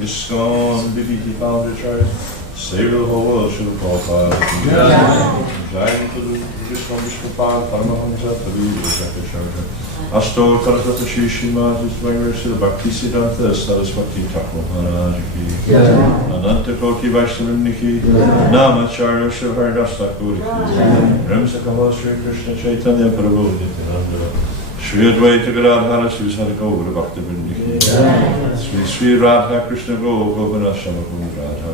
ISKCON, BBT Founder Chart, Save Hova Shri Prabhupada. Jai Guru Vishnu Vishnupada Paramahamsa Tavi Shaka Ashto Taratata Shri Srimad Nṛsiṁha Bhakti Siddhanta Saraswati Thakur Maharaj Ki Ananta Koti Vaishnavinni Ki Namacharya Shri Haridas Thakur Ki Nṛsiṁha Kavaca Shri Krishna Chaitanya Prabhu Nityananda Shri Advaita Gadadhara Shri Sadhguru Bhakti Vrinda Ki Shri Radha Krishna Govardhana Shama Radha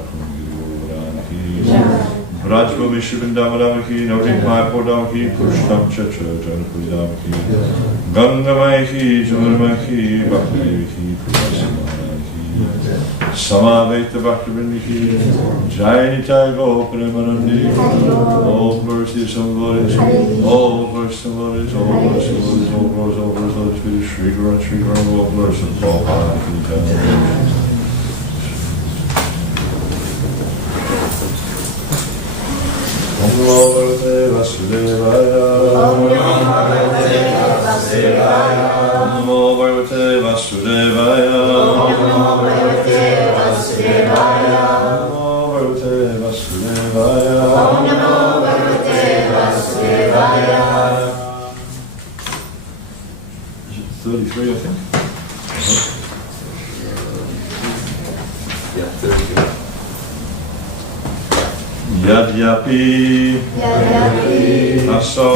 Rajbhumi Shivindam Ki, Navrik Mayapodam Ki, Purushtam Chacha, Janapudam Ki, Gangamai Ki, Jamarma Ki, Bhakti Ki, Purusamana Ki, Samaveta Bhakti Vrinda Ki, Jayanita Go Premanandi, all glories to some glories, all glories to glories, all glories to glories, all glories, all glories, all glories, Shri Guru, all glories to Prabhupada Ki. Om Namo Bhagavate Vasudevaya. Om Namo Bhagavate Vasudevaya. Om Namo Bhagavate Vasudevaya. Om Namo Bhagavate Vasudevaya. Om Namo Bhagavate Vasudevaya. Is it 33, I think? Yeah, 33. Yadyapi Aso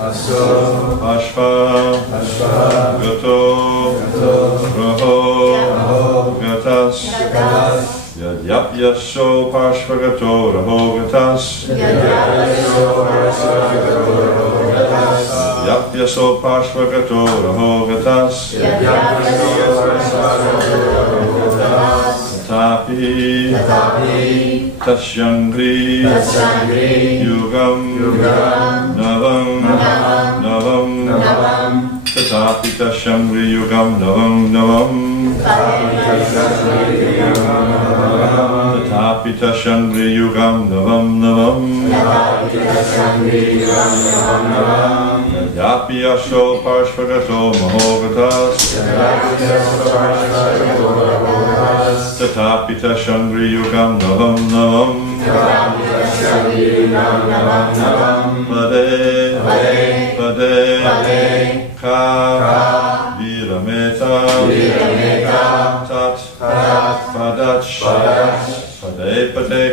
Ashva Gato Raho Gatas Yadyapyaso Parshvagato Raho Gatas Yadyapyaso Parshvagato Raho Gatas Tatapi Tashyangri Yugam Navam Tatapi Tashyangri Yugam Navam Tatapi Tashyangri Yugam Navam Yapi Asho Parshvagato Mahogatas Tatapi Tashyangri Yugam Navam Pade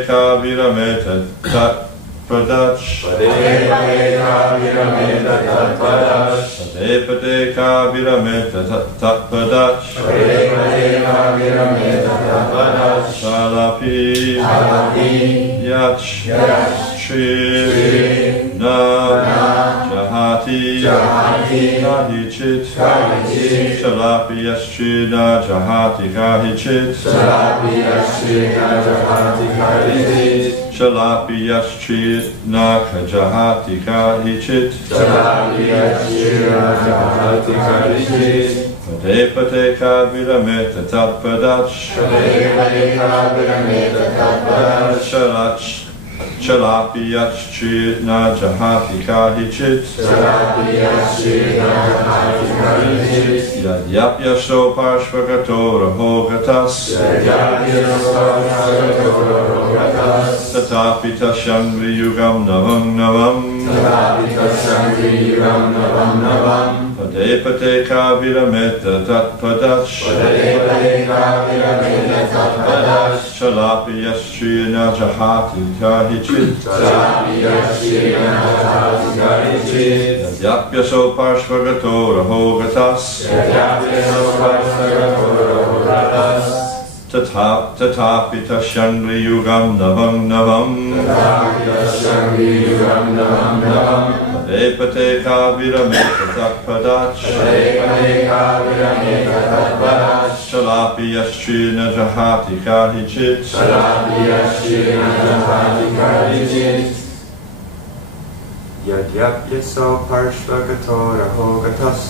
Ka Virameta Tat Padach Pade Ka Virameta Tat Padach Pade Ka Virameta Tat Padach Salapi Yach Shri Na Jahati Kahichit Salapi Yashri Na Jahati Kahichit Salapi Yashri Na Jahati Kahichit Pade Ka Virameta Tat Padach Chalapi Yashri Na Jahati Kahichit Yadyapyaso Parshvagato Raho Gatas Tatapi Tashyangri Yugam Navam Pade Ka Virameta Tat Padach Chalapi Yashri Na Jahati Kahichit Yadyapyaso Parshvagato Raho Gatas Tatapi Tashyangri Yugam Navam Pade Ka Virameta Tat Padach Chalapi Yashri Na Jahati Kahichit Yadyapyaso Parshvagato Raho Gatas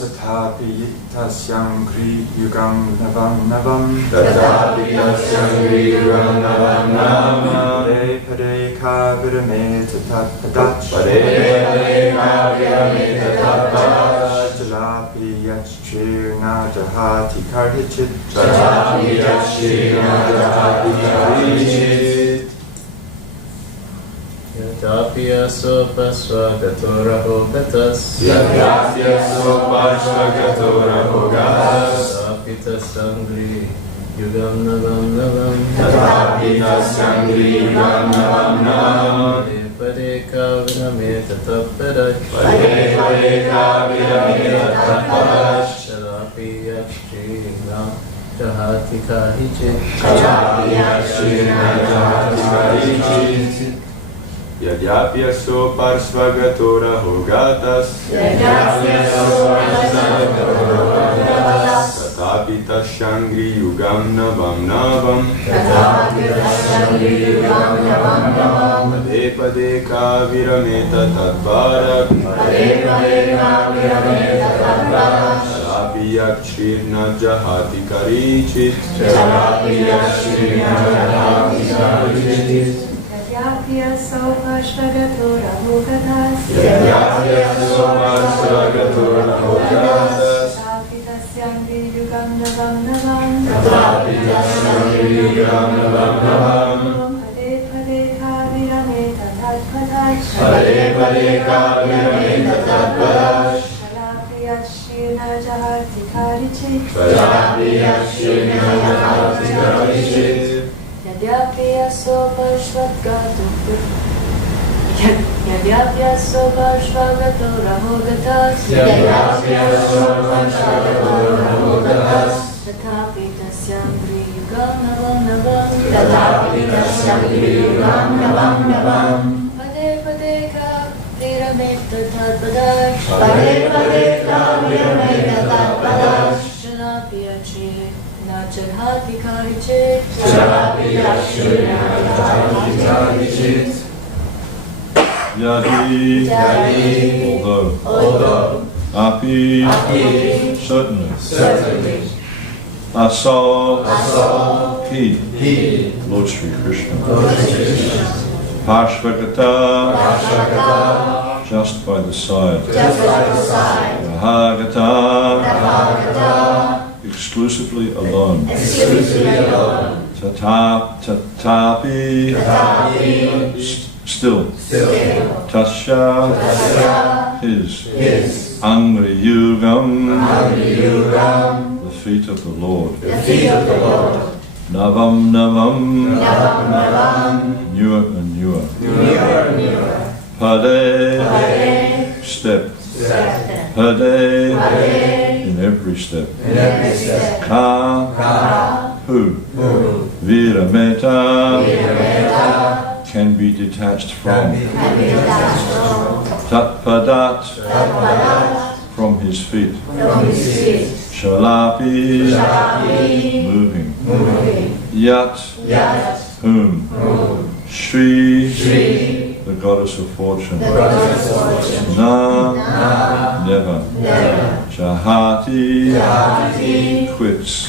Tatapi Tashyangri Yugam Navam Pade Ka Virameta Tat Padach Chalapi Yashri Na jahati karhichit. Tatapi yakshena jahati karhichit. Yadapi asopasvagatora hogatas. Yadapi asopasvagatora hogatas. Tatapi tasangri yugam navam navam. Tatapi tasangri yugam navam navam. Pade kaviname tatapadach. Pade kaviname tatapadach. Tatapi yakshena jahati karhichit. Tatapi yakshena jahati karhichit. Yadyapi aso parsvagatora hogatas. Yadapi asopasvagatora hogatas. Tatapi tasangri yugam navam navam. Tatapi tasangri yugam navam navam. Pade pade kavirame tatadvarak. Pade pade kavirame tatadvarak. Tatapi yakshena jahati karhichit. Tatapi yakshena jahati karhichit. Yadyapi asopasvagatora hogatas. Yadapi asopasvagatora hogatas. Tatapi tasangri yugam navam navam. Tatapi tasangri yugam navam navam. Pade pade kavirame tatadvarak. Pade pade kavirame tatadvarak. Tatapi yakshena jahati karhichit. Tatapi yakshena jahati karhichit. Yadyapi asopasvagatora Yadyapi asopasvagatora hogatas. Yadapi asopasvagatora hogatas. Tatapi tasangri yugam navam navam. Tatapi tasangri yugam navam navam. Pade pade kavirame tatadvarak. Pade pade kavirame tatadvarak. Tatapi yakshena jahati karhichit. Tatapi yakshena jahati karhichit. Yadi, although, api, certainly, asa, he, Lord Sri Krishna, Parshvagata, just by the side, Rahagata, exclusively alone, Tatapi, still, Tasya, his, Angri Yugam, the feet of the Lord, Navam Navam, newer and newer, Pade, step, Pade, in every step, Ka, who, Virameta, can be detached from, Tatpadat, from his feet, Shalapi, moving, Yat, whom, Shri, the goddess of fortune, Na, never, Jahati, quits,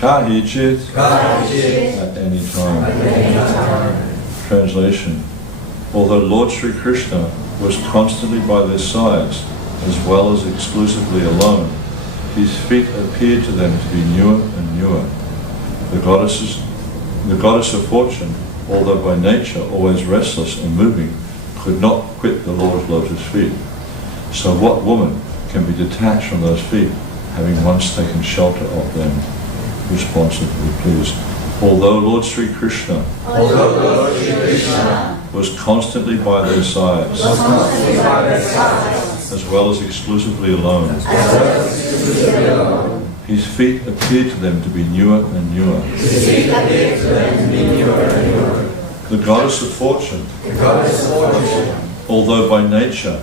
Kahichit, at any time. Translation: although Lord Sri Krishna was constantly by their sides, as well as exclusively alone, his feet appeared to them to be newer and newer. The goddess of fortune, although by nature always restless and moving, could not quit the Lord's lotus feet. So what woman can be detached from those feet, having once taken shelter of them? Responsively, please. Although Lord Sri Krishna was constantly by their sides, as well as exclusively alone, his feet appeared to them to be newer and newer. The goddess of fortune, although by nature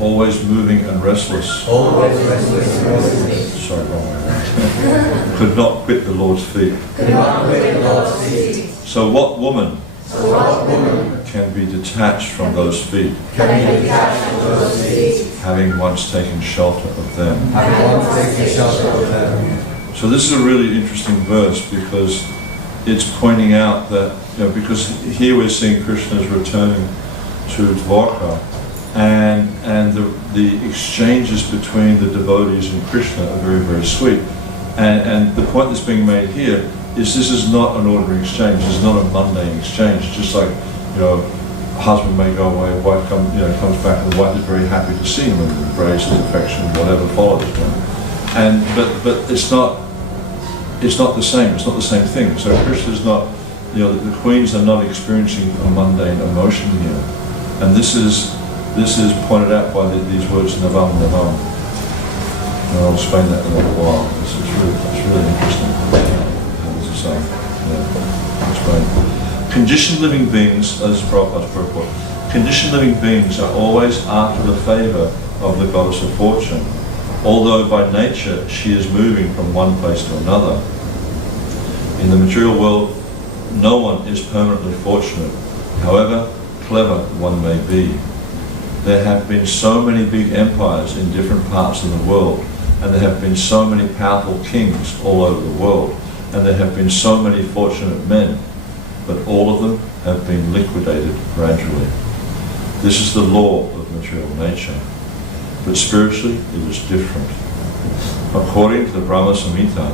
always moving and restless, sorry, wrong way around, could not quit the Lord's feet. So what woman can be detached from those feet, having once taken shelter of them? So this is a really interesting verse, because it's pointing out that, because here we're seeing Krishna is returning to Dwarka, and the exchanges between the devotees and Krishna are very, very sweet. And the point that's being made here is this is not an ordinary exchange. This is not a mundane exchange. Just like, you know, husband may go away, wife comes back, and the wife is very happy to see him and embraces affection, whatever follows. But it's not the same. It's not the same thing. So Krishna is not, you know, the queens are not experiencing a mundane emotion here, and this is pointed out by these words Navam Navam. And I'll explain that in a little while. It's really interesting. As I say, explain. Conditioned living beings, as Prabhupada's purport, conditioned living beings are always after the favour of the goddess of fortune, although by nature she is moving from one place to another. In the material world, no one is permanently fortunate, however clever one may be. There have been so many big empires in different parts of the world, and there have been so many powerful kings all over the world, and there have been so many fortunate men, but all of them have been liquidated gradually. This is the law of material nature. But spiritually, it is different. According to the Brahma Samhita,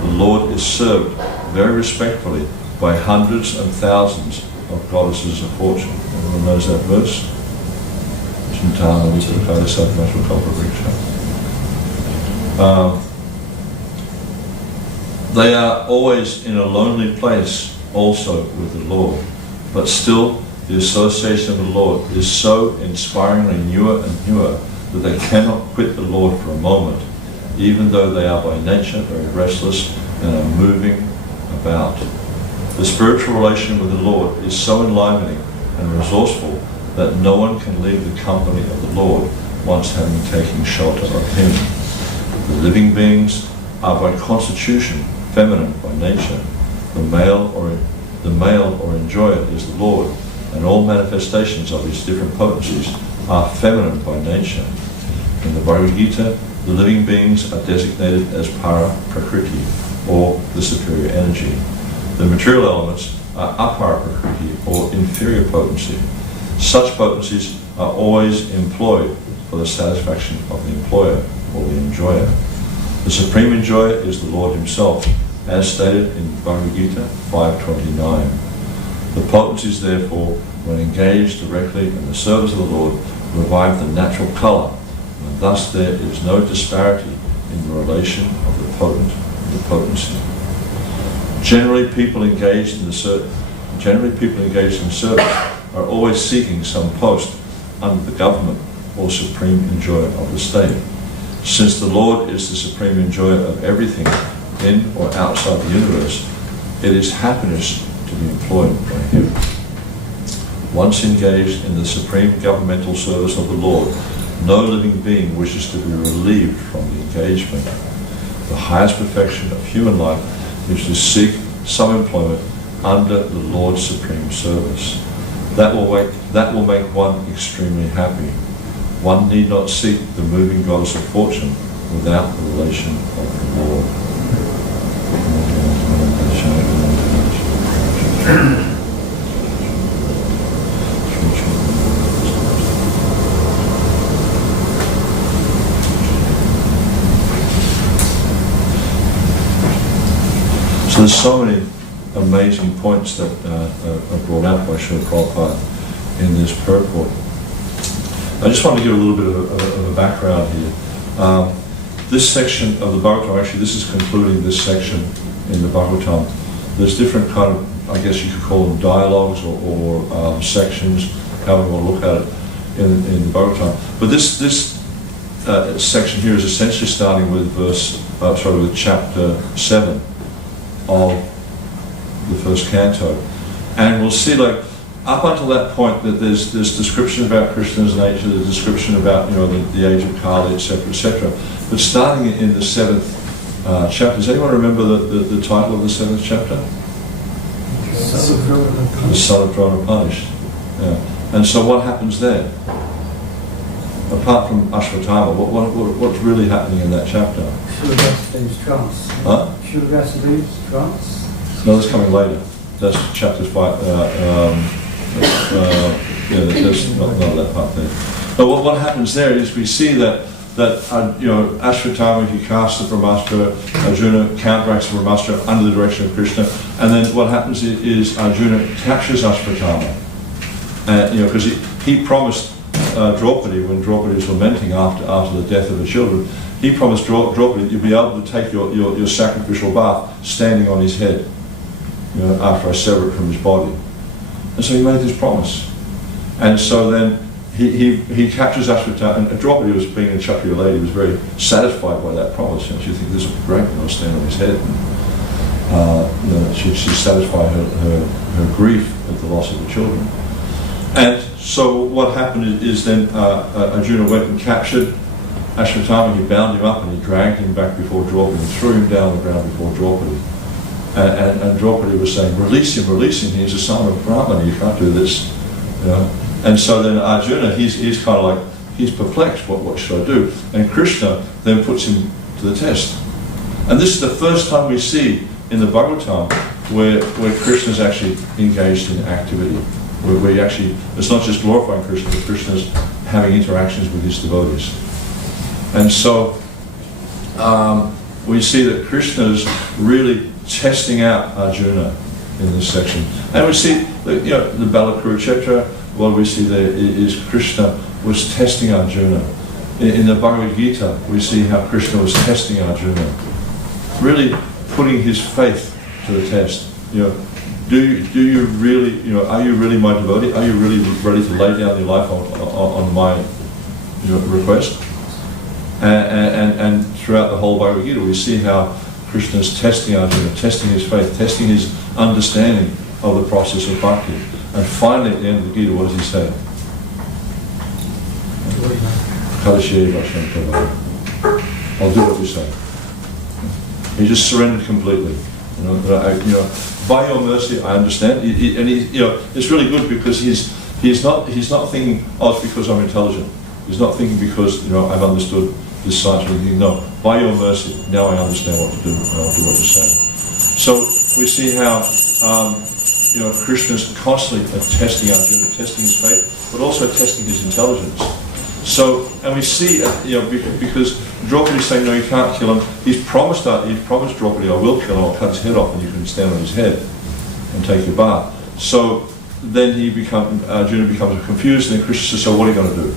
the Lord is served very respectfully by hundreds and thousands of goddesses of fortune. Everyone knows that verse? They are always in a lonely place also with the Lord, but still the association of the Lord is so inspiringly newer and newer that they cannot quit the Lord for a moment, even though they are by nature very restless and are moving about. The spiritual relation with the Lord is so enlivening and resourceful that no one can leave the company of the Lord once having taken shelter of Him. The living beings are by constitution feminine by nature. The male or enjoyer is the Lord, and all manifestations of His different potencies are feminine by nature. In the Bhagavad Gita, the living beings are designated as para prakriti, or the superior energy. The material elements are apara prakriti, or inferior potency. Such potencies are always employed for the satisfaction of the employer or the enjoyer. The supreme enjoyer is the Lord Himself, as stated in Bhagavad Gita 5.29. The potencies, therefore, when engaged directly in the service of the Lord, revive the natural colour, and thus there is no disparity in the relation of the potent and the potency. Generally, people engaged in service are always seeking some post under the government or supreme enjoyer of the state. Since the Lord is the supreme enjoyer of everything in or outside the universe, it is happiness to be employed by Him. Once engaged in the supreme governmental service of the Lord, no living being wishes to be relieved from the engagement. The highest perfection of human life is to seek some employment under the Lord's supreme service. That will make one extremely happy. One need not seek the moving goddess of fortune without the relation of the Lord. So there's so many amazing points that are brought out by Srila Prabhupada in this purport. I just want to give a little bit of a background here. This section of the Bhagavatam, actually this is concluding this section in the Bhagavatam. There's different kind of, I guess you could call them dialogues or sections, however you want to look at it in the Bhagavatam. But this section here is essentially starting with with chapter 7 of the first canto. And we'll see, like, up until that point, that there's description about Krishna's nature, there's description about, you know, the age of Kali, etc., etc. But starting in the 7th chapter, does anyone remember the title of the 7th chapter? The Son of Drona Punished. Yeah. And so what happens there? Apart from Ashwatthama, what's really happening in that chapter? Shuragasa leaves trance. Huh? Shuragasa leaves trance. No, that's coming later. That's chapter 5. That's not that part there. But what happens there is we see that Ashvatthama, he casts the Brahmastra, Arjuna counteracts the Brahmastra under the direction of Krishna, and then what happens is Arjuna captures Ashvatthama, because he promised Draupadi, when Draupadi was lamenting after the death of her children, he promised Draupadi you'll be able to take your sacrificial bath standing on his head, after I sever it from his body. And so he made this promise. And so then he captures Ashvatthama, and Draupadi, was being a Kshatriya lady, was very satisfied by that promise. She thinks this will be great, I'll stand on his head. And, she satisfied her grief at the loss of her children. And so what happened is then Arjuna went and captured Ashvatthama, he bound him up and he dragged him back before Draupadi and threw him down on the ground before Draupadi. And Draupadi was saying, release him, he's a son of Brahmana, you can't do this. And so then Arjuna, he's kind of like, he's perplexed, what should I do? And Krishna then puts him to the test. And this is the first time we see in the Bhagavatam where Krishna's actually engaged in activity. Where he actually, it's not just glorifying Krishna, but Krishna's having interactions with his devotees. And so we see that Krishna's really testing out Arjuna in this section. And we see the Battle of Kurukshetra, what we see there is Krishna was testing Arjuna. In the Bhagavad Gita, we see how Krishna was testing Arjuna, really putting his faith to the test. Do you really, are you really my devotee? Are you really ready to lay down your life on my request? And throughout the whole Bhagavad Gita, we see how Krishna's testing Arjuna, testing his faith, testing his understanding of the process of bhakti. And finally, at the end of the Gita, what does he say? I'll do what you say. He just surrendered completely. By your mercy, I understand. It's really good because he's not thinking, it's because I'm intelligent. He's not thinking because I've understood this science. No, by your mercy, now I understand what to do, and I'll do what you say. So we see how Krishna's constantly testing Arjuna, testing his faith, but also testing his intelligence. So, and we see, because Draupadi is saying, no, you can't kill him. He's promised Draupadi, I will kill him, I'll cut his head off and you can stand on his head and take your bath. So then Arjuna becomes confused, and then Krishna says, so what are you going to do?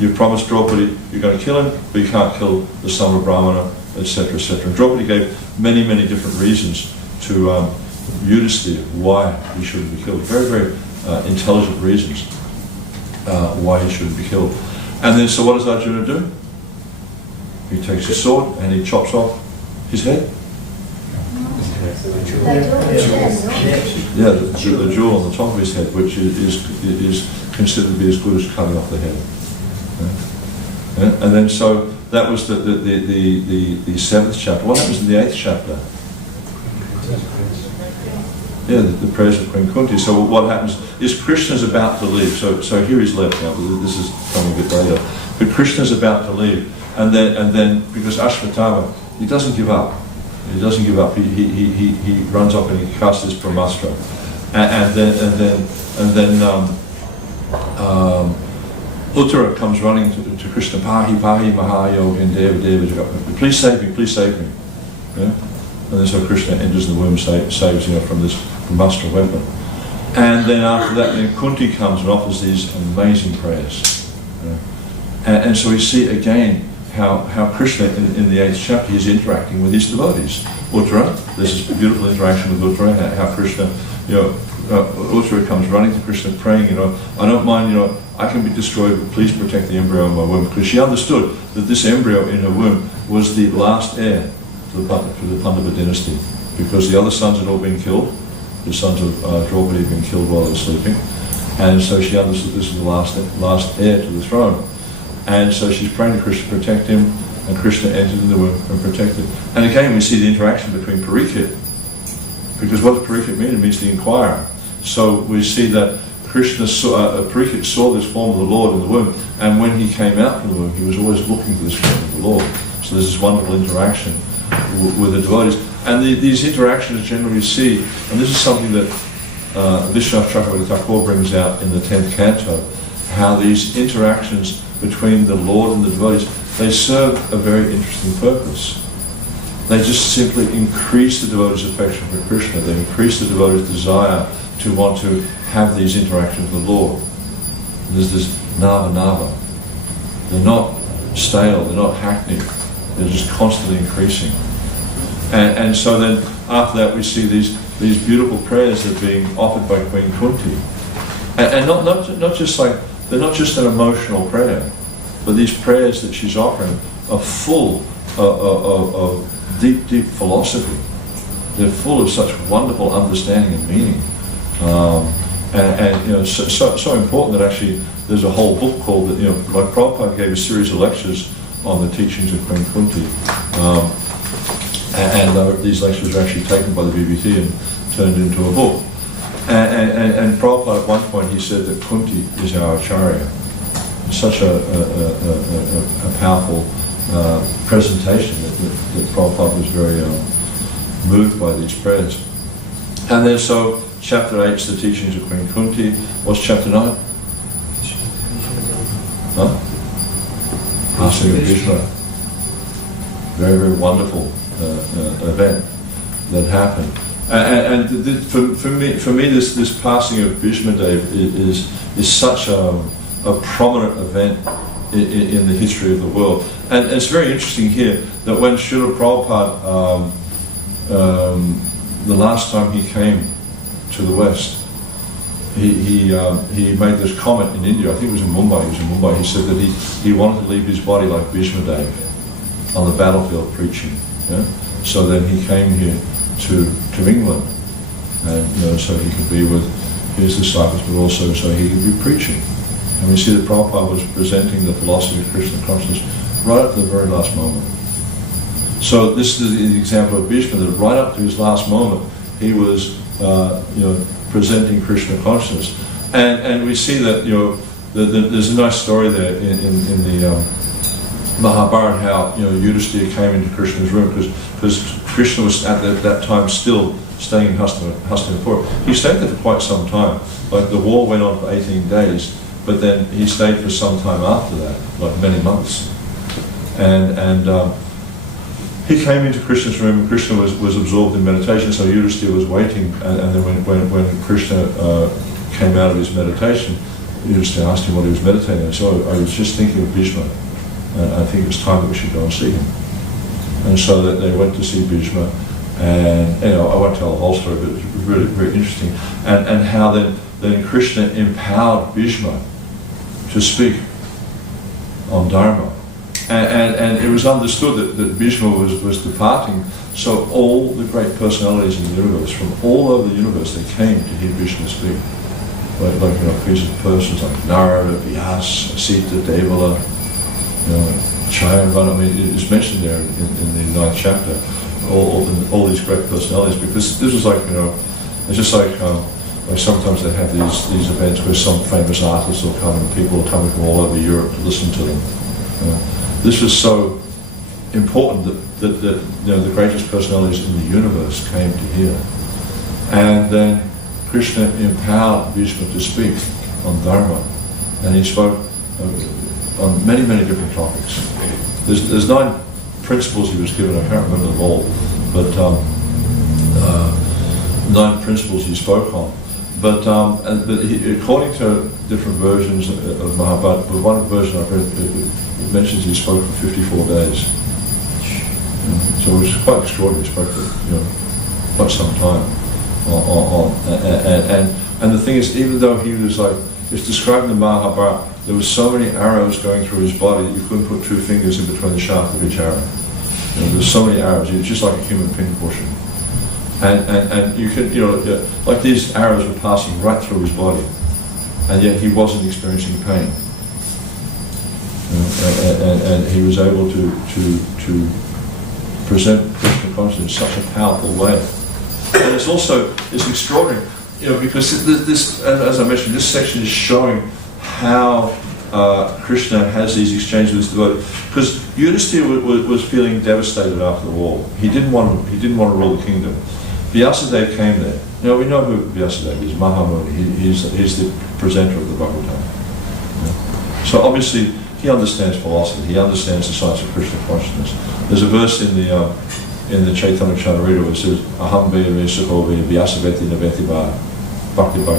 You promised Draupadi you're going to kill him, but you can't kill the son of Brahmana, etc., etc. And Draupadi gave many, many different reasons to Yudhisthira why he shouldn't be killed. Very, very intelligent reasons why he shouldn't be killed. And then, so what does Arjuna do? He takes his sword and he chops off his head. Yeah, the jewel on the top of his head, which is considered to be as good as cutting off the head. And then, so that was the 7th chapter. What happens in the 8th chapter? Yeah, the prayers of Queen Kunti. So what happens is Krishna's about to leave. So here he's left now. This is coming a bit later. But Krishna's about to leave, and then because Ashvatthama, he doesn't give up. He doesn't give up. He runs up and he casts his Brahmastra, and then Uttara comes running to Krishna. Pahi Mahayogin Deva Jagat. Please save me. Please save me. Yeah? And then so Krishna enters the womb, saves from this Brahmastra weapon. And then after that, then Kunti comes and offers these amazing prayers. And so we see again how Krishna in the 8th chapter is interacting with his devotees. Uttara, there's this beautiful interaction with Uttara, how Krishna, Uttara comes running to Krishna praying, I don't mind, I can be destroyed, but please protect the embryo in my womb. Because she understood that this embryo in her womb was the last heir to the Pandava dynasty, because the other sons had all been killed. The sons of Draupadi had been killed while they were sleeping, and so she understood this was the last heir to the throne. And so she's praying to Krishna to protect him, and Krishna entered in the womb and protected. And again we see the interaction between Parikshit, because what does Parikshit mean? It means the inquirer. So we see that Parikshit saw this form of the Lord in the womb, and when he came out from the womb, he was always looking for this form of the Lord. So there's this wonderful interaction with the devotees. And these interactions generally you see, and this is something that Vishwanath Chakravarti Thakur brings out in the 10th canto, how these interactions between the Lord and the devotees, they serve a very interesting purpose. They just simply increase the devotee's affection for Krishna. They increase the devotee's desire to want to have these interactions with the Lord. There's this nava. They're not stale, they're not hackneyed, they're just constantly increasing. And so then after that we see these beautiful prayers that are being offered by Queen Kunti. And not just like, they're not just an emotional prayer, but these prayers that she's offering are full of deep philosophy. They're full of such wonderful understanding and meaning. And you know, so important that actually there's a whole book called, you know, like Prabhupada gave a series of lectures on the teachings of Queen Kunti. These lectures were actually taken by the BBT and turned into a book. And Prabhupada at one point he said that Kunti is our Acharya. Such a powerful presentation that Prabhupada was very moved by these prayers. And then so chapter 8 is the teachings of Queen Kunti. What's chapter 9? Huh? Passing of Bhishma. Very, very wonderful event that happened. And for me, this passing of Bhishma Dev is such a prominent event in the history of the world. And it's very interesting here that when Srila Prabhupada, the last time he came to the West, he made this comment in India. I think it was in Mumbai. He was in Mumbai. He said that he wanted to leave his body like Bhishma Dev on the battlefield preaching. Yeah? So then he came here to England, and you know, so he could be with his disciples, but also so he could be preaching. And we see that Prabhupada was presenting the philosophy of Krishna consciousness right up to the very last moment. So this is the example of Bhishma, that right up to his last moment, he was presenting Krishna consciousness. And we see that, you know, there's a nice story there in the Mahabharata, how, you know, Yudhisthira came into Krishna's room because Krishna was at that time still staying in Hastinapura. He stayed there for quite some time. Like the war went on for 18 days, but then he stayed for some time after that, like many months. And he came into Krishna's room, and Krishna was absorbed in meditation, so Yudhisthira was waiting, and then when Krishna came out of his meditation, Yudhisthira asked him what he was meditating on. So I was just thinking of Bhishma, and I think it's time that we should go and see him. And so that they went to see Bhishma, and you know, I won't tell the whole story, but it was really very interesting. And how then Krishna empowered Bhishma to speak on Dharma. And it was understood that Bhishma was departing, so all the great personalities in the universe, from all over the universe, they came to hear Bhishma speak. Like you know, persons like Narada, Vyasa, Sita, Devala, you know, Chayanvana. I mean, it's mentioned there in the 9th chapter, all these great personalities, because this was like, you know, it's just like sometimes they have these events where some famous artists will come and people will come from all over Europe to listen to them. This was so important that you know, the greatest personalities in the universe came to hear. And then Krishna empowered Bhishma to speak on Dharma, and he spoke on many different topics. There's 9 principles he was given. I can't remember them all, but 9 principles he spoke on. But according to different versions of Mahabharata, one version I've read, it mentions he spoke for 54 days. So it was quite extraordinary. He spoke for, you know, quite some time. And the thing is, even though he was like, it's described in the Mahabharata, there were so many arrows going through his body that you couldn't put 2 fingers in between the shaft of each arrow. You know, there were so many arrows. He was just like a human pinbushing. And you could, you know, like these arrows were passing right through his body, and yet he wasn't experiencing pain. You know, and he was able to present Krishna consciousness in such a powerful way. And it's extraordinary, you know, because this, as I mentioned, this section is showing how Krishna has these exchanges with his devotees. Because Yudhisthira was feeling devastated after the war. He didn't want to rule the kingdom. Vyasadeva came there. You know, we know who Vyasadeva is, Mahamuni. He's the presenter of the Bhagavatam. So obviously he understands philosophy, he understands the science of Krishna consciousness. There's a verse in the Chaitanya Charitamrita where it says, Aham ve sukho ve vyasaveti naveti ba bhakti ba, I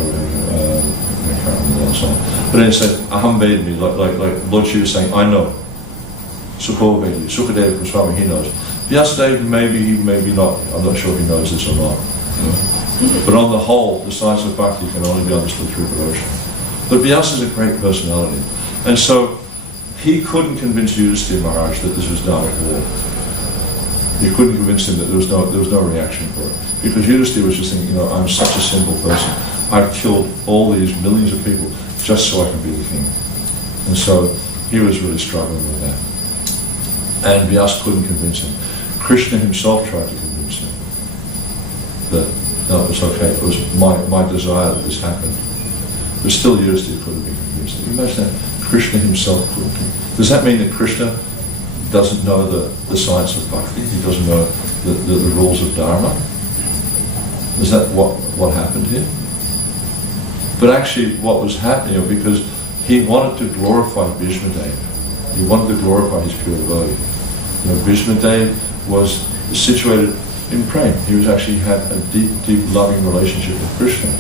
can't remember that song. But then it said, Aham Vedmi, like Lord Shiva saying, I know. Sukho Vedi, Sukadeva Goswami, he knows. Vyasadeva, maybe not, I'm not sure if he knows this or not. But on the whole, the science of bhakti can only be understood through devotion. But Vyasa is a great personality. And so, he couldn't convince Yudhisthira Maharaj that this was Dharmic war. He couldn't convince him that there was no reaction for it. Because Yudhisthira was just thinking, I'm such a simple person. I've killed all these millions of people just so I can be the king. And so he was really struggling with that. And Vyasa couldn't convince him. Krishna himself tried to convince him that no, it was okay, it was my desire that this happened. But still Yudhisthira couldn't be convinced. Can you imagine that? Krishna himself couldn't. Does that mean that Krishna doesn't know the science of bhakti? He doesn't know the rules of dharma? Is that what happened here? But actually what was happening, because he wanted to glorify Bhishmadev. He wanted to glorify his pure devotee. Bhishmadev was situated in prema. He was actually had a deep loving relationship with Krishna.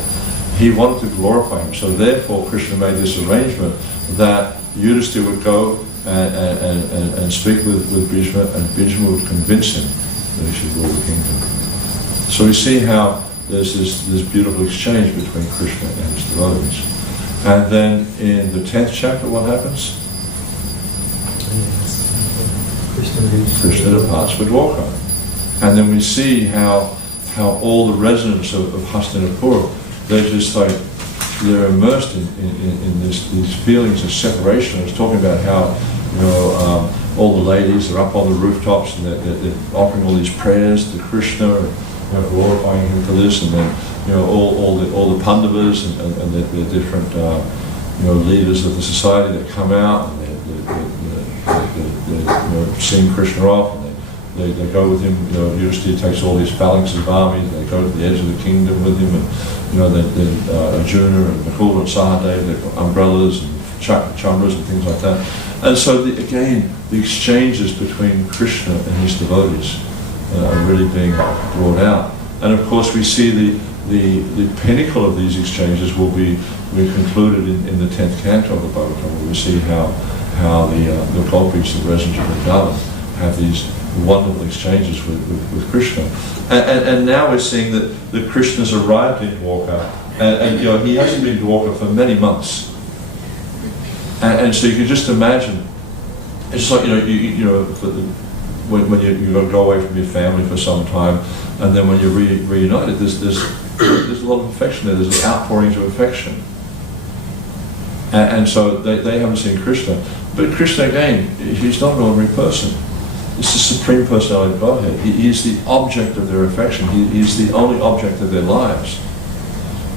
He wanted to glorify him. So therefore Krishna made this arrangement that Yudhisthira would go and speak with Bhishma, and Bhishma would convince him that he should rule the kingdom. So we see how there's this beautiful exchange between Krishna and his devotees. And then in the 10th chapter, what happens? Krishna departs for Dwarka. And then we see how all the residents of Hastinapur, they're immersed in these feelings of separation. I was talking about how all the ladies are up on the rooftops and they're offering all these prayers to Krishna, and glorifying him for this, and then all the Pandavas and the different leaders of the society that come out and they're seeing Krishna off, and they go with him. Yudhisthira takes all these phalanxes of armies, and they go to the edge of the kingdom with him, and then Arjuna and Nakula and Sahadev, they've got umbrellas and chambras and things like that. And so again, the exchanges between Krishna and his devotees are really being brought out. And of course we see the pinnacle of these exchanges will be concluded in the 10th canto of the Bhagavatam, where we see how the gopis, the residents of Vrindavan, have these wonderful exchanges with Krishna. And now we're seeing that Krishna's arrived in Dwarka, and he hasn't been in Dwarka for many months. And so you can just imagine, it's like when you go away from your family for some time, and then when you're reunited, there's a lot of affection there. There's outpourings of affection, and so they haven't seen Krishna. But Krishna, again, he's not an ordinary person. It's the Supreme Personality of Godhead. He is the object of their affection. He is the only object of their lives.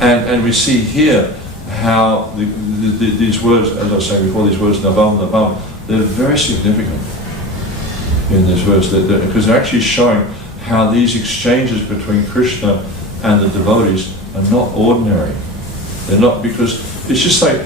And we see here how these words, as I was saying before, these words Navam, Navam, they're very significant in this verse, because they're actually showing how these exchanges between Krishna and the devotees are not ordinary. They're not, because it's just like,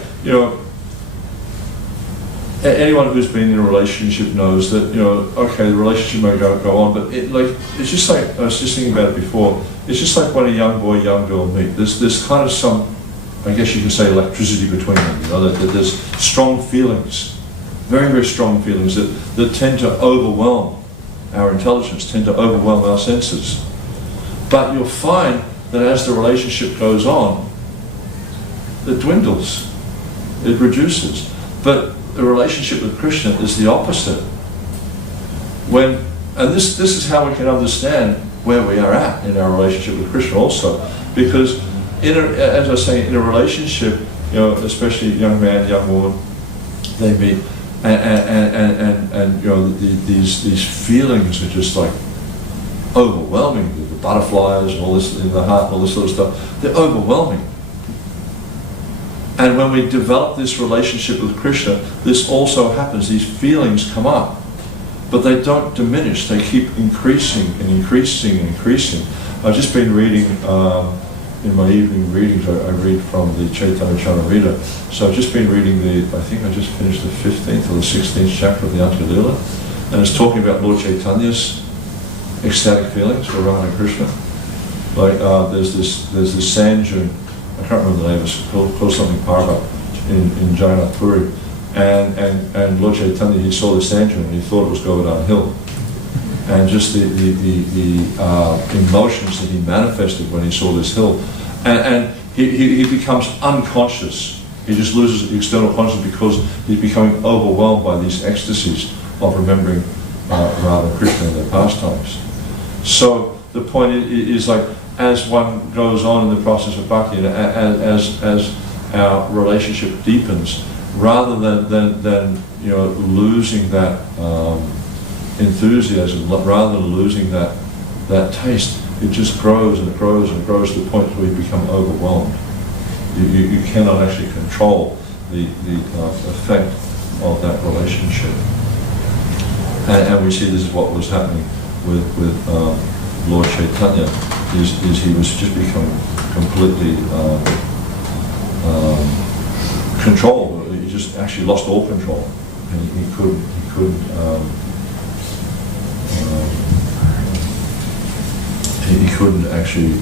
anyone who's been in a relationship knows that, okay, the relationship may go on, but it's just like, I was just thinking about it before, it's just like when a young boy, young girl meet. There's kind of some, I guess you could say, electricity between them, that there's strong feelings, very, very strong feelings that tend to overwhelm our intelligence, tend to overwhelm our senses. But you'll find that as the relationship goes on, it dwindles, it reduces. But the relationship with Krishna is the opposite. And this is how we can understand where we are at in our relationship with Krishna also, because as I was saying, in a relationship, especially young man, young woman, they meet, and these feelings are just like overwhelming. The butterflies and all this in the heart and all this sort of stuff, they're overwhelming. And when we develop this relationship with Krishna, this also happens. These feelings come up, but they don't diminish. They keep increasing and increasing and increasing. I've just been reading in my evening readings, I read from the Chaitanya Charitamrita. So I've just been reading I think I just finished the 15th or the 16th chapter of the Antya Lila, and it's talking about Lord Chaitanya's ecstatic feelings for Radha and Krishna. Like there's this sand dune, I can't remember the name, it's called something Parva in Jagannath Puri, and Lord Chaitanya, he saw the sand dune and he thought it was Govardhan Hill. And just the emotions that he manifested when he saw this hill. And he becomes unconscious. He just loses external consciousness because he's becoming overwhelmed by these ecstasies of remembering Radha and Krishna and their pastimes. So the point is like, as one goes on in the process of bhakti, and as our relationship deepens, rather than losing that enthusiasm, rather than losing that taste, it just grows and grows and grows to the point where you become overwhelmed. You cannot actually control the effect of that relationship. And we see this is what was happening with Lord Chaitanya, is he was just becoming completely controlled. He just actually lost all control, and he couldn't actually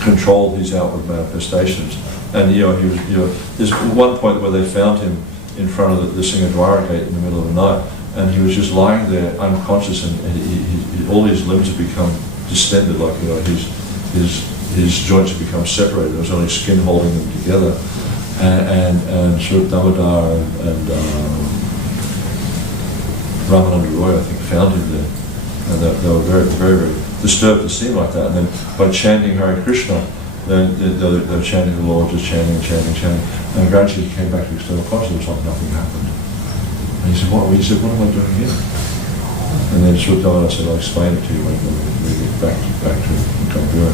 control his outward manifestations. And he was there's one point where they found him in front of the Singadwara gate in the middle of the night, and he was just lying there unconscious, and all his limbs had become distended, like his joints had become separated. There was only skin holding them together. And Sri Damodar and Ramananda Roy, I think, found him there, and they were very, very, very disturbed to see him like that. And then by chanting Hare Krishna, they were chanting the Lord, just chanting, and gradually he came back to external consciousness. It was like nothing happened. And he said, what am I doing here? And then Sri Damodar said, I'll explain it to you when we get back to Gambhira.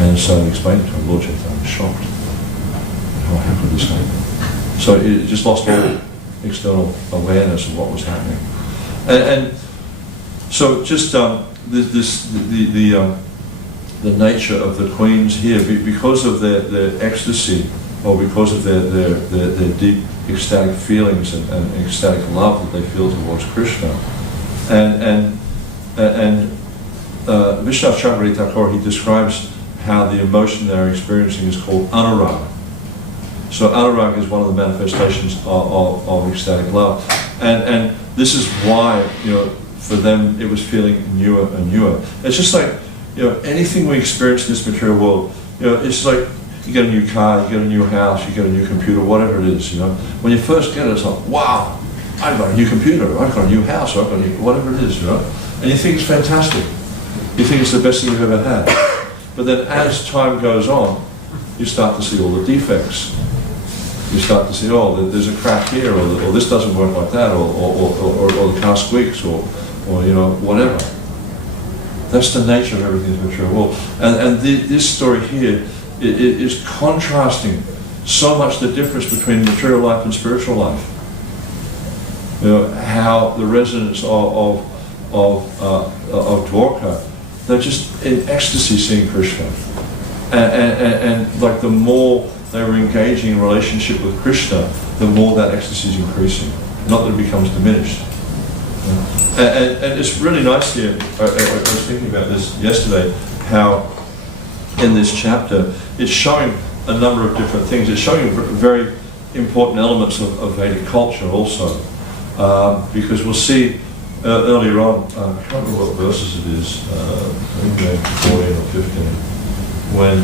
And so he explained it to him. Lord Chaitanya was shocked. How could this happen? So it just lost all external awareness of what was happening. And so just the nature of the queens here, because of their ecstasy, or because of their deep ecstatic feelings and ecstatic love that they feel towards Krishna. And Vishwanath Chakravarti Thakur, he describes how the emotion they're experiencing is called anuraga. So anuraga is one of the manifestations of ecstatic love. And this is why, for them it was feeling newer and newer. It's just like, anything we experience in this material world, it's like you get a new car, you get a new house, you get a new computer, whatever it is, When you first get it, it's like, wow, I've got a new computer, I've got a new house, I've got a new, whatever it is, And you think it's fantastic. You think it's the best thing you've ever had. But then as time goes on, you start to see all the defects. You start to see, there's a crack here, or this doesn't work like that, or the car squeaks, or whatever. That's the nature of everything in the material world. And this story here is contrasting so much the difference between material life and spiritual life. How the residents of Dwarka, they're just in ecstasy seeing Krishna. And like the more they were engaging in relationship with Krishna, the more that ecstasy is increasing. Not that it becomes diminished. And it's really nice here, I was thinking about this yesterday, how in this chapter it's showing a number of different things. It's showing very important elements of Vedic culture also. Because we'll see earlier on, I can't remember what verses it is, I think maybe 14 or 15, when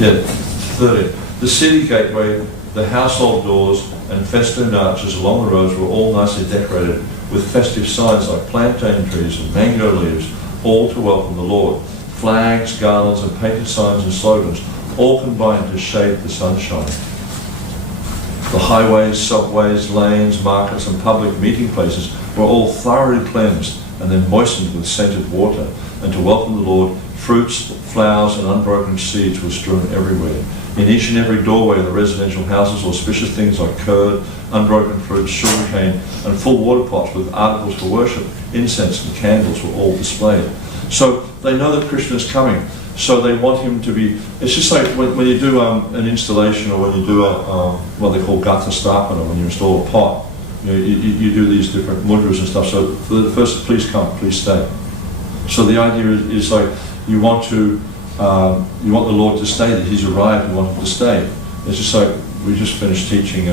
30. The city gateway, the household doors, and festooned arches along the roads were all nicely decorated with festive signs like plantain trees and mango leaves, all to welcome the Lord. Flags, garlands, and painted signs and slogans, all combined to shade the sunshine. The highways, subways, lanes, markets, and public meeting places were all thoroughly cleansed and then moistened with scented water. And to welcome the Lord, fruits, flowers, and unbroken seeds were strewn everywhere. In each and every doorway of the residential houses, auspicious things like curd, unbroken fruits, sugarcane, and full water pots with articles for worship, incense and candles were all displayed. So they know that Krishna is coming. So they want him to be. It's just like when you do an installation, or when you do what they call gata stapana, when you install a pot. You do these different mudras and stuff. So the first, please come, please stay. So the idea is like you want the Lord to stay. That He's arrived. You want Him to stay. It's just like we just finished teaching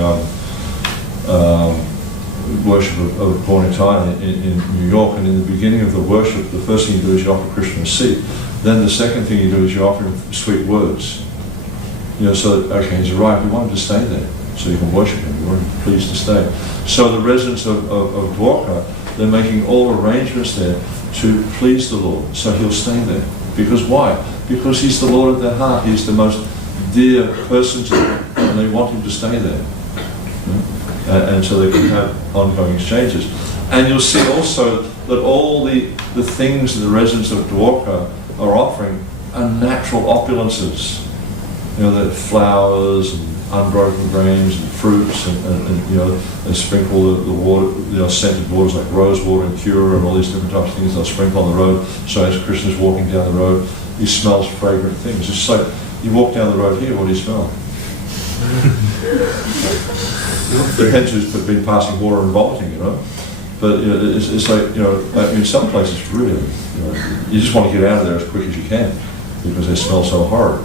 worship of Bornitaya in New York, and in the beginning of the worship, the first thing you do is you offer Krishna a seat. Then the second thing you do is you offer Him sweet words. So that, okay, He's arrived. You want Him to stay there, so you can worship Him. You want Him pleased to stay. So the residents of Dwarka, they're making all arrangements there to please the Lord, so He'll stay there. Because why? Because He's the Lord of their heart. He's the most dear person to them, and they want Him to stay there. And so they can have ongoing exchanges. And you'll see also that all the things that the residents of Dwarka are offering are natural opulences. The flowers and unbroken grains and fruits, and they sprinkle the water, scented waters like rose water and cura and all these different types of things they'll sprinkle on the road. So as Krishna's walking down the road, he smells fragrant things. It's just like you walk down the road here, what do you smell? Depends who's been passing water and vomiting, But it's like in some places really, you just want to get out of there as quick as you can because they smell so horrid.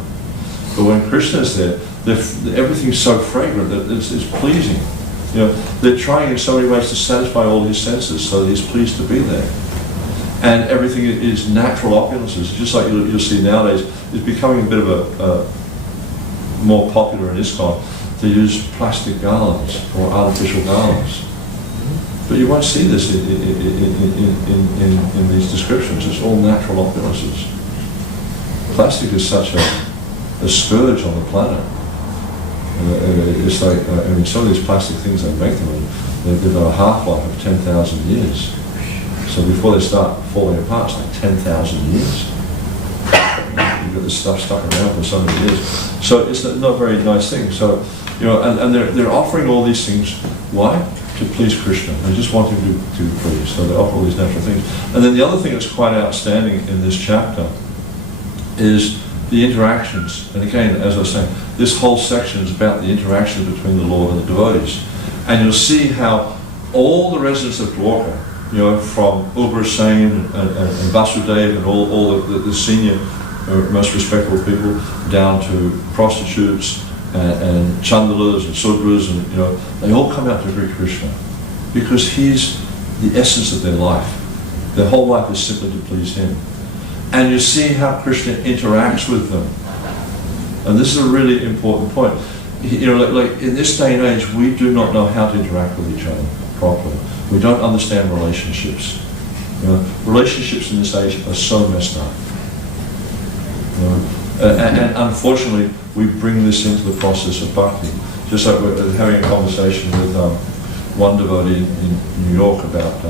But when Krishna's there, everything's so fragrant that it's pleasing. They're trying in so many ways to satisfy all his senses so that he's pleased to be there. And everything is natural opulences, just like you'll see nowadays. It's becoming a bit of a more popular in ISKCON to use plastic garlands or artificial garlands. But you won't see this in these descriptions. It's all natural opulences. Plastic is such a scourge on the planet. It's like, some of these plastic things they make them, they've got a half-life of 10,000 years. So before they start falling apart, it's like 10,000 years. You've got this stuff stuck around for so many years. So it's not a very nice thing. So, and they're offering all these things. Why? To please Krishna. They just want him to be pleased. So they offer all these natural things. And then the other thing that's quite outstanding in this chapter is the interactions. And again, as I was saying, this whole section is about the interaction between the Lord and the devotees. And you'll see how all the residents of Dwarka, from Ugrasen and Vasudev and all the senior, most respectable people, down to prostitutes and chandalas and sudras, and they all come out to greet Krishna because he's the essence of their life. Their whole life is simply to please him. And you see how Krishna interacts with them. And this is a really important point. Like in this day and age, we do not know how to interact with each other properly. We don't understand relationships. Relationships in this age are so messed up. And unfortunately, we bring this into the process of bhakti. Just like we're having a conversation with one devotee in New York about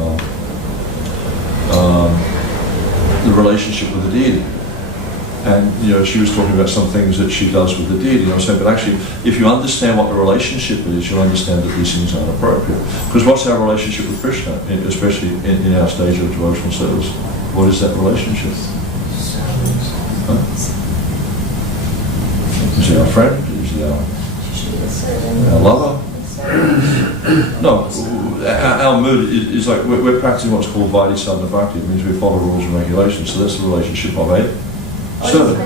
the relationship with the deity. And she was talking about some things that she does with the deity. And I was saying, but actually, if you understand what the relationship is, you'll understand that these things aren't appropriate. Because what's our relationship with Krishna, especially in our stage of devotional service? What is that relationship? Huh? Is he our friend? Is he our lover? No, our mood is like we're practicing what's called Vaidhi Sadhana Bhakti. It means we follow rules and regulations. So that's the relationship of a servant.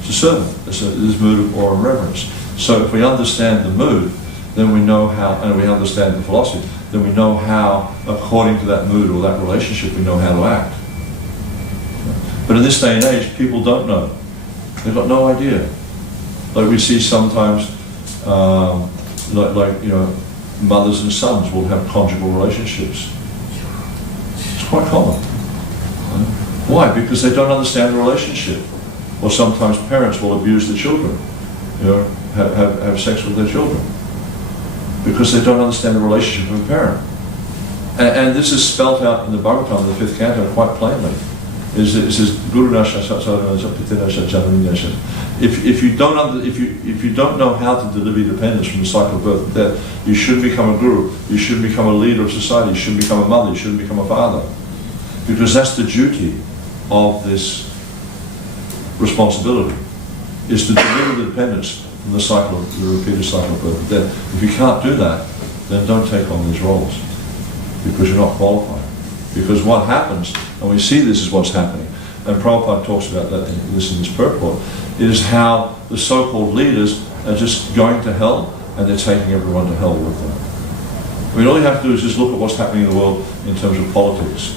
It's a servant. It's this mood of awe and reverence. So if we understand the mood, then we know how, and we understand the philosophy, then we know how, according to that mood or that relationship, we know how to act. But in this day and age, people don't know. They've got no idea. Like we see sometimes, mothers and sons will have conjugal relationships. It's quite common. Why? Because they don't understand the relationship. Or sometimes parents will abuse the children, have sex with their children. Because they don't understand the relationship of a parent. And this is spelt out in the Bhagavatam, in the 5th canto, quite plainly. It says Guru Nasha Satsarana Pitinasha Jananasha. If you don't know how to deliver dependence from the cycle of birth and death, you shouldn't become a guru, you shouldn't become a leader of society, you shouldn't become a mother, you shouldn't become a father. Because that's the duty of this responsibility, is to deliver the dependence from the cycle of the repeated cycle of birth and death. If you can't do that, then don't take on these roles, because you're not qualified. Because what happens, and we see this is what's happening, and Prabhupada talks about that in this purport, is how the so-called leaders are just going to hell, and they're taking everyone to hell with them. I mean, all you have to do is just look at what's happening in the world in terms of politics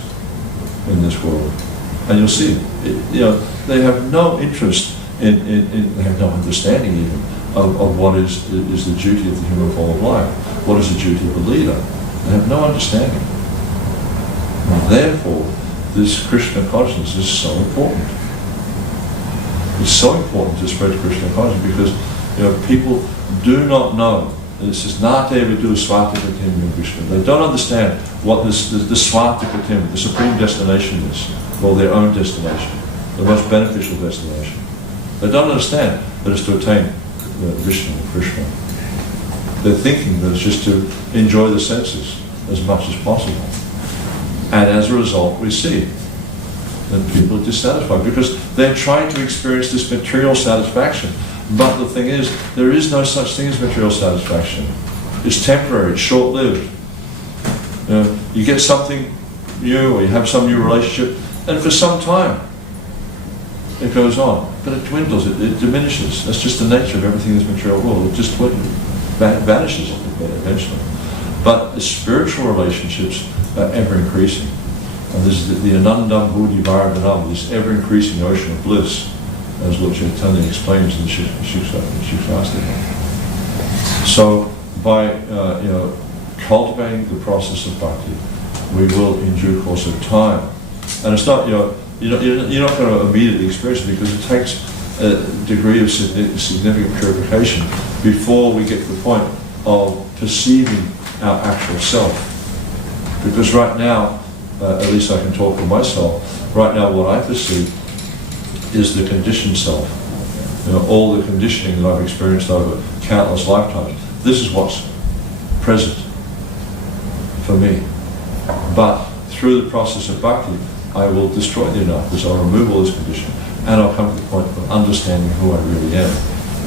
in this world, and you'll see they have no interest they have no understanding even of what is the duty of the human form of life, what is the duty of a leader. They have no understanding. And therefore, this Krishna consciousness is so important. It's so important to spread Krishna consciousness because people do not know. This is Nate Vidu Svatikatim Krishna. They don't understand what the Svatikatim, the supreme destination is, or their own destination, the most beneficial destination. They don't understand that it's to attain Vishnu, Krishna. They're thinking that it's just to enjoy the senses as much as possible. And as a result, we see that people are dissatisfied because they're trying to experience this material satisfaction. But the thing is, there is no such thing as material satisfaction. It's temporary, it's short-lived. You get something new, or you have some new relationship, and for some time it goes on. But it dwindles, it diminishes. That's just the nature of everything in this material world. It just vanishes eventually. But the spiritual relationships are ever increasing. And this is the Anandam Buddhi Vardhanam, this ever increasing ocean of bliss, as Lord Chaitanya explains in Shikshastika. So by cultivating the process of bhakti, we will in due course of time. And it's not, you're not going to immediately experience it because it takes a degree of significant purification before we get to the point of perceiving our actual self. Because right now, at least I can talk for myself, right now what I perceive is the conditioned self. All the conditioning that I've experienced over countless lifetimes. This is what's present for me. But through the process of bhakti, I will destroy the anarthas, I'll remove all this conditioning, and I'll come to the point of understanding who I really am.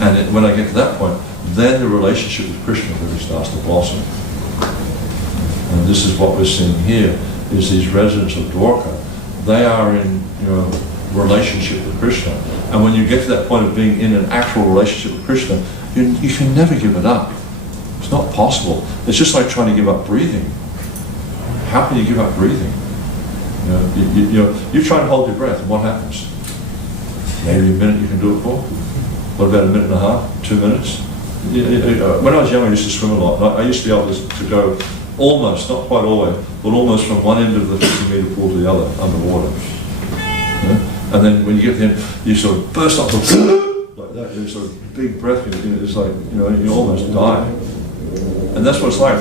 And when I get to that point, then the relationship with Krishna really starts to blossom. And this is what we're seeing here, is these residents of Dwarka. They are in relationship with Krishna. And when you get to that point of being in an actual relationship with Krishna, you can never give it up. It's not possible. It's just like trying to give up breathing. How can you give up breathing? You try and hold your breath, and what happens? Maybe a minute you can do it for. What about a minute and a half, 2 minutes? When I was young, I used to swim a lot. I used to be able to go almost, not quite all the way, but almost from one end of the 50-meter pool to the other, underwater. And then when you get there, you sort of burst up like that. You sort of big breath. It's like you almost die. And that's what it's like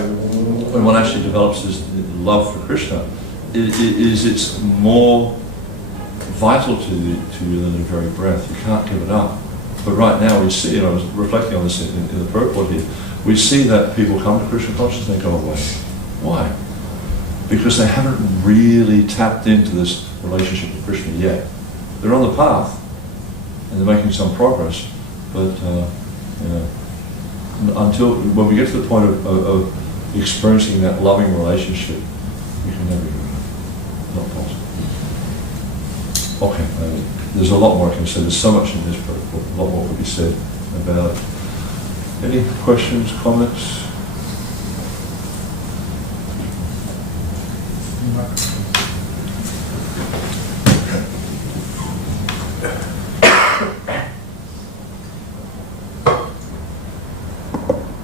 when one actually develops this love for Krishna. It's more vital to you than the very breath. You can't give it up. But right now we see, I was reflecting on this in the purport here, we see that people come to Krishna consciousness and they go away. Why? Because they haven't really tapped into this relationship with Krishna yet. They're on the path and they're making some progress, but until when we get to the point of experiencing that loving relationship, we can never do it. Not possible. Okay, there's a lot more I can say. There's so much in this book, a lot more could be said about it. Any questions, comments?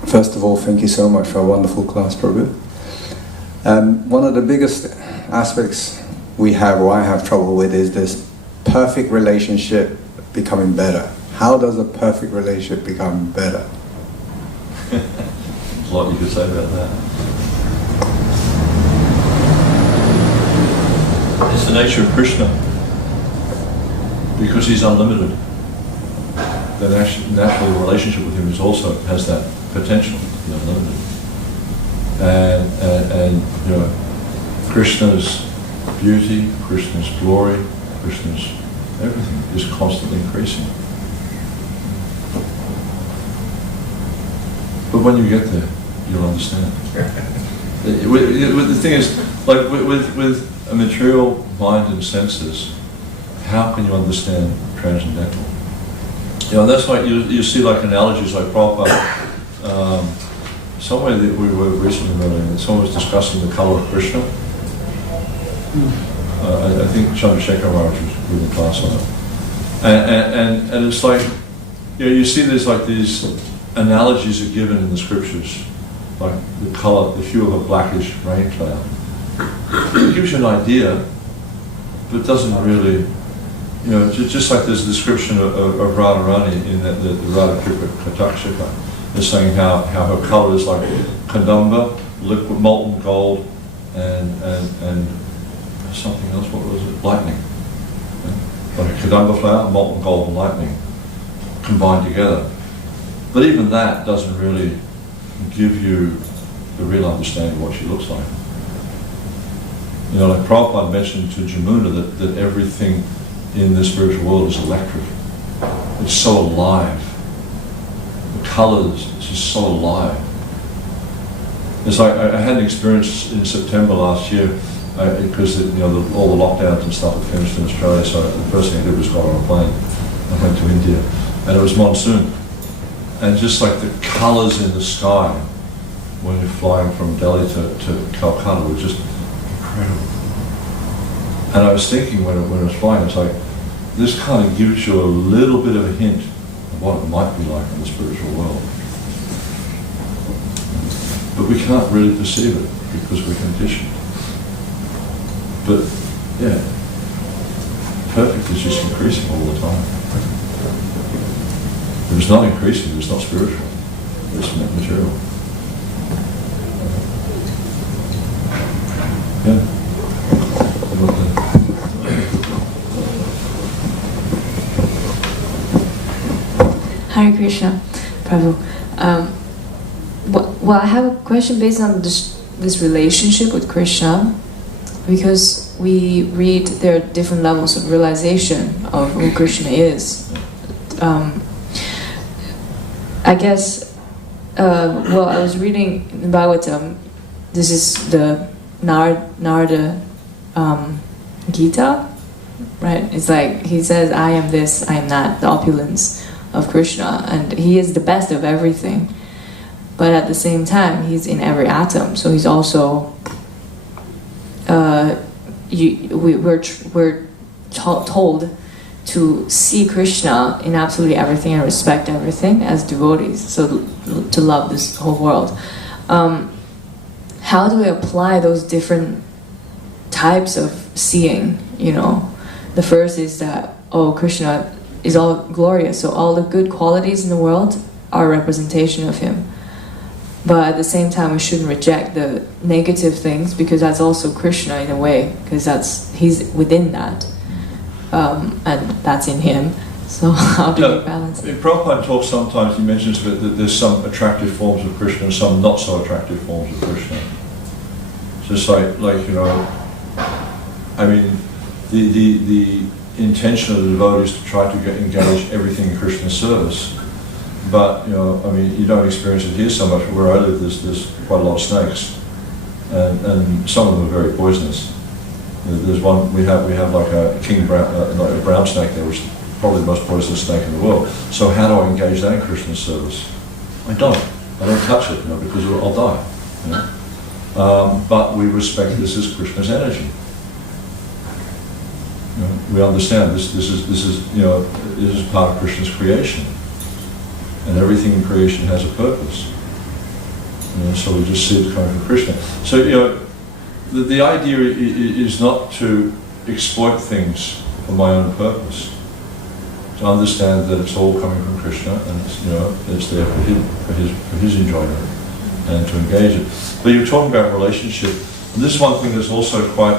First of all, thank you so much for a wonderful class, Prabhu. One of the biggest aspects we have, or I have trouble with, is this perfect relationship becoming better. How does a perfect relationship become better? There's a lot you could say about that. It's the nature of Krishna because he's unlimited. The natural relationship with him has that potential to be unlimited. And you know, Krishna's beauty, Krishna's glory, Krishna's everything is constantly increasing. But when you get there, you'll understand. The thing is, like with a material mind and senses, how can you understand transcendental? You know, that's why you see like analogies like Prabhupada, somewhere that we were recently meeting, someone was discussing the color of Krishna. I think ISKCON was giving a class on it. And it's like, you know, you see there's like these analogies are given in the scriptures, like the color, the hue of a blackish rain cloud. It gives you an idea, but it doesn't really, you know, just like there's a description of Radharani in the Radha Kavaca. They're saying how her color is like kadamba, liquid molten gold, and something else. What was it? Lightning. Like a kadamba flower, molten gold and lightning combined together. But even that doesn't really give you the real understanding of what she looks like. You know, like Prabhupada mentioned to Jamuna that everything in this spiritual world is electric. It's so alive. The colors, it's just so alive. It's like I had an experience in September last year because you know all the lockdowns and stuff had finished in Australia. So the first thing I did was got on a plane. I went to India, and it was monsoon, and just like the colors in the sky when you're flying from Delhi to Calcutta were just incredible. And I was thinking when I was flying, it's like this kind of gives you a little bit of a hint of what it might be like in the spiritual world. But we can't really perceive it because we're conditioned. But yeah, perfect is just increasing all the time. If it's not increasing, it's not spiritual. It's material. Yeah. Hare Krishna, Prabhu. Well, I have a question based on this relationship with Krishna, because we read there are different levels of realization of who Krishna is. I guess, well, I was reading in Bhagavatam, this is the Narada Gita, right? It's like, he says, I am this, I am that, the opulence of Krishna, and he is the best of everything. But at the same time, he's in every atom, so he's also, we're told to see Krishna in absolutely everything and respect everything as devotees, so to love this whole world. How do we apply those different types of seeing, you know? The first is that, oh, Krishna is all glorious, so all the good qualities in the world are a representation of him. But at the same time, we shouldn't reject the negative things, because that's also Krishna in a way, because he's within that, and that's in him. So how do you balance it? Prabhupada talks sometimes, he mentions that there's some attractive forms of Krishna and some not so attractive forms of Krishna. Just like you know, I mean, the intention of the devotee is to try to engage everything in Krishna's service. But, you know, I mean, you don't experience it here so much. Where I live, there's quite a lot of snakes. And some of them are very poisonous. There's one, we have like a like a brown snake there, which is probably the most poisonous snake in the world. So how do I engage that in Krishna's service? I don't touch it, you know, because I'll die, you know? But we respect this as Krishna's energy. You know, we understand this is you know, this is part of Krishna's creation. And everything in creation has a purpose. You know, so we just see it coming from Krishna. So, you know, the idea is not to exploit things for my own purpose. To understand that it's all coming from Krishna, and it's, you know, it's there for his enjoyment, and to engage it. But you're talking about relationship, and this is one thing that's also quite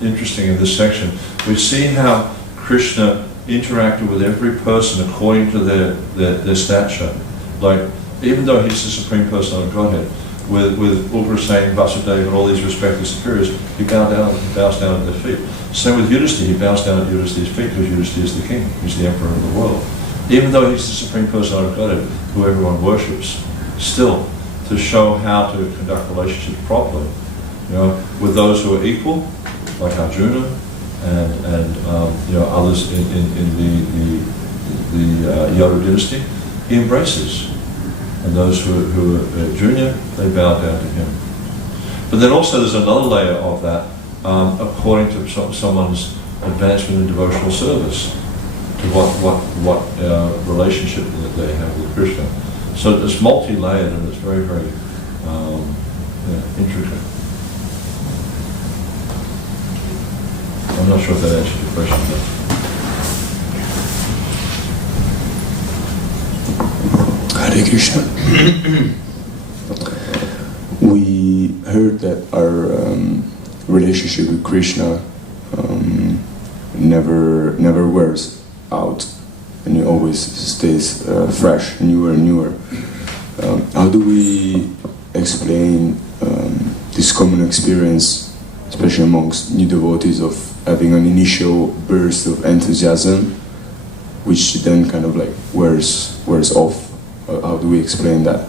interesting in this section. We see how Krishna interacted with every person according to their stature. Like, even though he's the Supreme Personality of Godhead, with Ugrasena, Vasudeva, and all these respective superiors, he bows down at their feet. Same with Yudhisthira, he bows down at Yudhishthira's feet because Yudhisthira is the king, he's the emperor of the world. Even though he's the Supreme Personality of Godhead, who everyone worships, still, to show how to conduct relationships properly, with those who are equal, like Arjuna, and others in the Yadu dynasty, he embraces. And those who are junior, they bow down to him. But then also there's another layer of that, according to someone's advancement in devotional service, to what relationship that they have with Krishna. So it's multi-layered and it's very, very intricate. I'm not sure if that answered your question. Hare Krishna. We heard that our relationship with Krishna never wears out, and it always stays fresh, newer and newer. How do we explain this common experience, especially amongst new devotees, of having an initial burst of enthusiasm, which then kind of like wears off? How do we explain that?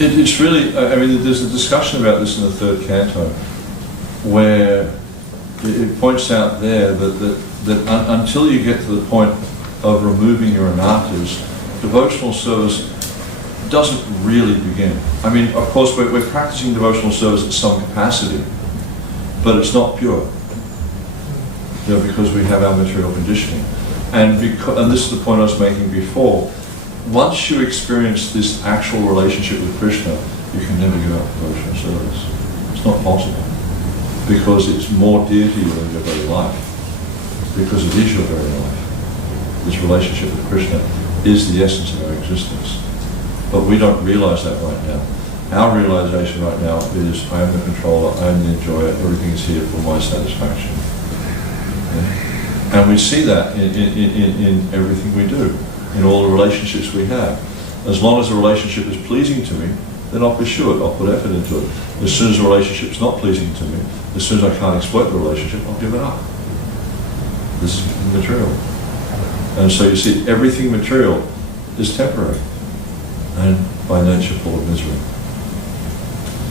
It's really, there's a discussion about this in the third canto, where it points out there that until you get to the point of removing your anarthas, devotional service doesn't really begin. Of course, we're practicing devotional service at some capacity, but it's not pure. Because we have our material conditioning. And this is the point I was making before, once you experience this actual relationship with Krishna, you can never give up devotional service. It's not possible. Because it's more dear to you than your very life. Because it is your very life. This relationship with Krishna is the essence of our existence. But we don't realize that right now. Our realization right now is, I am the controller, I am the enjoyer, everything is here for my satisfaction. And we see that in everything we do, in all the relationships we have. As long as the relationship is pleasing to me, then I'll pursue it, I'll put effort into it. As soon as the relationship is not pleasing to me, as soon as I can't exploit the relationship, I'll give it up. This is material. And so you see, everything material is temporary and by nature full of misery.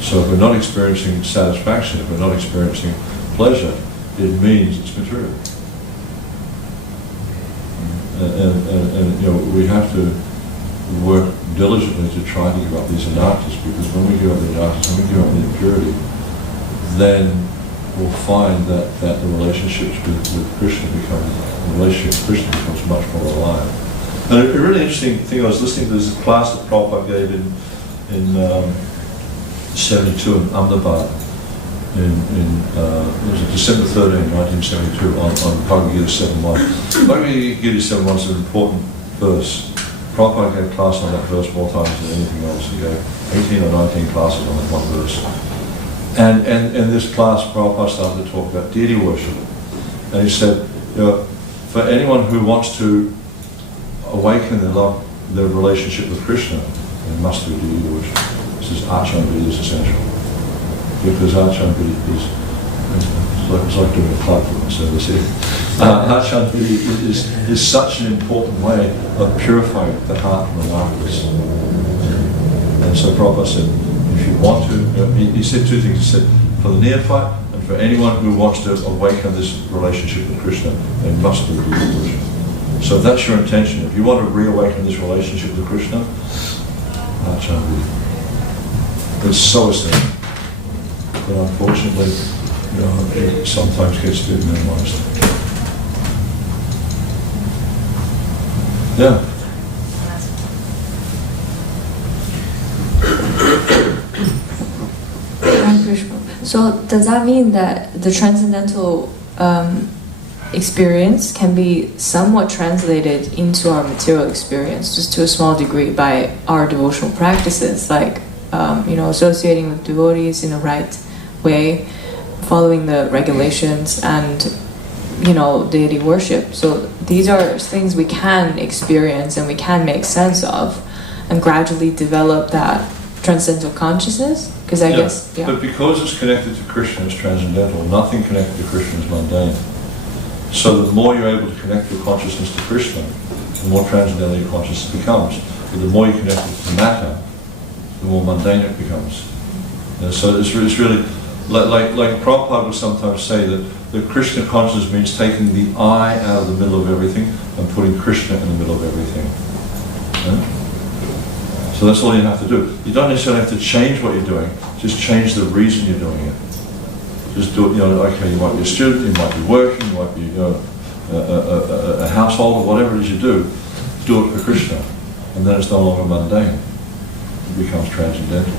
So if we're not experiencing satisfaction, if we're not experiencing pleasure, it means it's material. And we have to work diligently to try to give up these anarthas, because when we give up the anarthas, when we give up the impurity, then we'll find that the relationships with Krishna becomes much more alive. And a really interesting thing, I was listening to this class that Prabhupada gave in 72 in Ahmedabad. It was December 13, 1972, on Bhagavad Gita 7.1. Bhagavad Gita 7.1 is an important verse. Prabhupada gave class on that verse more times than anything else. He gave 18 or 19 classes on that one verse. And in this class, Prabhupada started to talk about deity worship. And he said, for anyone who wants to awaken their relationship with Krishna, they must do deity worship. This is Achan is essential. Because Achan it's like doing a club service here. Achan is such an important way of purifying the heart and the lives. And so Prabhupada said, if you want to, he said two things. He said, for the neophyte and for anyone who wants to awaken this relationship with Krishna, they must do deity worship. So if that's your intention, if you want to reawaken this relationship with Krishna, Achan it's so essential. But unfortunately, it sometimes gets too minimized. Yeah. So does that mean that the transcendental experience can be somewhat translated into our material experience, just to a small degree, by our devotional practices, like associating with devotees in the right way, following the regulations and, you know, deity worship. So these are things we can experience and we can make sense of and gradually develop that transcendental consciousness. Because I guess, But because it's connected to Krishna, it's transcendental. Nothing connected to Krishna is mundane. So the more you're able to connect your consciousness to Krishna, the more transcendental your consciousness becomes. But the more you connect it to matter, the more mundane it becomes. So it's really like Prabhupada would sometimes say that the Krishna consciousness means taking the I out of the middle of everything and putting Krishna in the middle of everything. So that's all you have to do. You don't necessarily have to change what you're doing, just change the reason you're doing it. Just do it, you know, okay, you might be a student, you might be working, you might be, you know, a household, or whatever it is you do it for Krishna. And then it's no longer mundane. It becomes transcendental.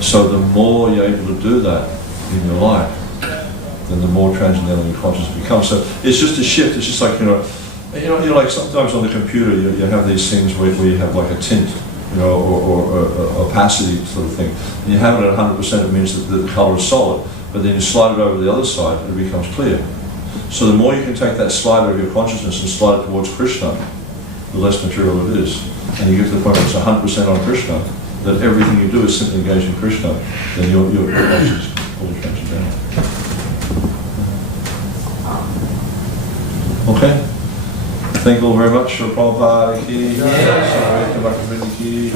So the more you're able to do that in your life, then the more transcendental your consciousness becomes. So it's just a shift. It's just like, you know, like sometimes on the computer you have these things where you have like a tint, you know, or opacity sort of thing. And you have it at 100%, it means that the color is solid. But then you slide it over to the other side and it becomes clear. So the more you can take that slider of your consciousness and slide it towards Krishna, the less material it is. And you get to the point where it's 100% on Krishna, that everything you do is simply engaged in Krishna, then your consciousness is fully transcendental. Okay? Thank you all very much for Prabhupada ki, Sarveta Bhaktivinoda ki,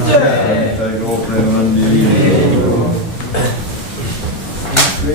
Premanandi.